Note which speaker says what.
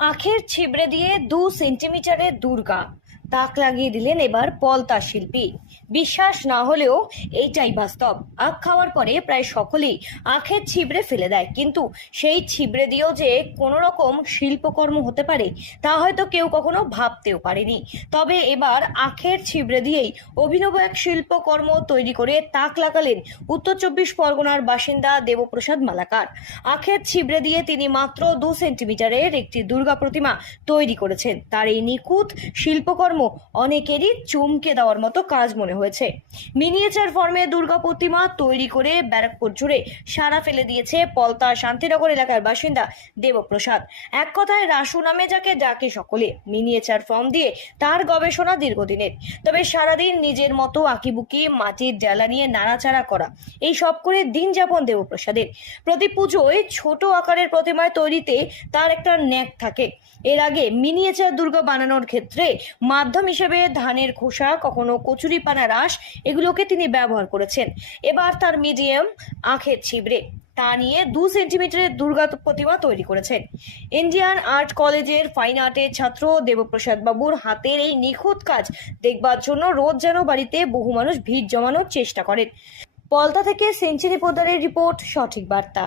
Speaker 1: আখের ছিবড়ে দিয়ে দু সেন্টিমিটারের দুর্গা। তাক লাগিয়ে দিলেন এবার পলতা শিল্পী। বিশ্বাস না হলেও এইটাই বাস্তব। আখ খাওয়ার পরে প্রায় সকলেই আখের ছিবড়ে ফেলে দেয়। কিন্তু সেই ছিবড়ে দিয়েও যে কোনো রকম শিল্পকর্ম হতে পারে, তা হয়তো কেউ কখনো ভাবতেও পারেনি। তবে এবার আখের ছিবড়ে দিয়েই অভিনব এক শিল্পকর্ম তৈরি করে তাক লাগালেন উত্তর চব্বিশ পরগনার বাসিন্দা দেবপ্রসাদ মালাকার। আখের ছিবড়ে দিয়ে তিনি মাত্র দু সেন্টিমিটারের একটি দুর্গা প্রতিমা তৈরি করেছেন। তার এই নিখুঁত শিল্পকর্ম অনেকেরই চমকে দেওয়ার মতো কাজ মনে হয়েছে। মিনিয়েচার ফর্মে দুর্গা প্রতিমা তৈরি করে ব্যারাকপুর জুড়ে সারা ফেলে দিয়েছে পলতা শান্তিনগর এলাকার বাসিন্দা দেবপ্রসাদ। এক কথায় রাসু নামে যাকে ডাকে সকলে, মিনিয়েচার ফর্ম দিয়ে তার গবেষণা দীর্ঘদিনের। তবে সারাদিন নিজের মতো আঁকিবুকি, মাটির জ্বালা নিয়ে নাড়াচাড়া করা, এই সব করে দিন যাপন দেবপ্রসাদের। প্রতি পুজোয় ছোট আকারের প্রতিমায় তৈরিতে তার একটা ন্যাক থাকে। এর আগে মিনিয়েচার দুর্গা বানানোর ক্ষেত্রে মাধ্যম হিসেবে ধানের খোসা, কখনো কচুরিপানা রাস, এগুলোকে তিনি ব্যবহার করেছেন। এবার তার মিডিয়াম আখের ছিবড়ে। তা নিয়ে দু সেন্টিমিটারের দুর্গা প্রতিমা তৈরি করেছেন। ইন্ডিয়ান আর্ট কলেজের ফাইন আর্টের ছাত্র দেবপ্রসাদ বাবুর হাতের এই নিখুঁত কাজ দেখবার জন্য রোজ যেন বাড়িতে বহু মানুষ ভিড় জমানোর চেষ্টা করেন। পলতা থেকে সেঞ্চুরি পোদারের রিপোর্ট, সঠিক বার্তা।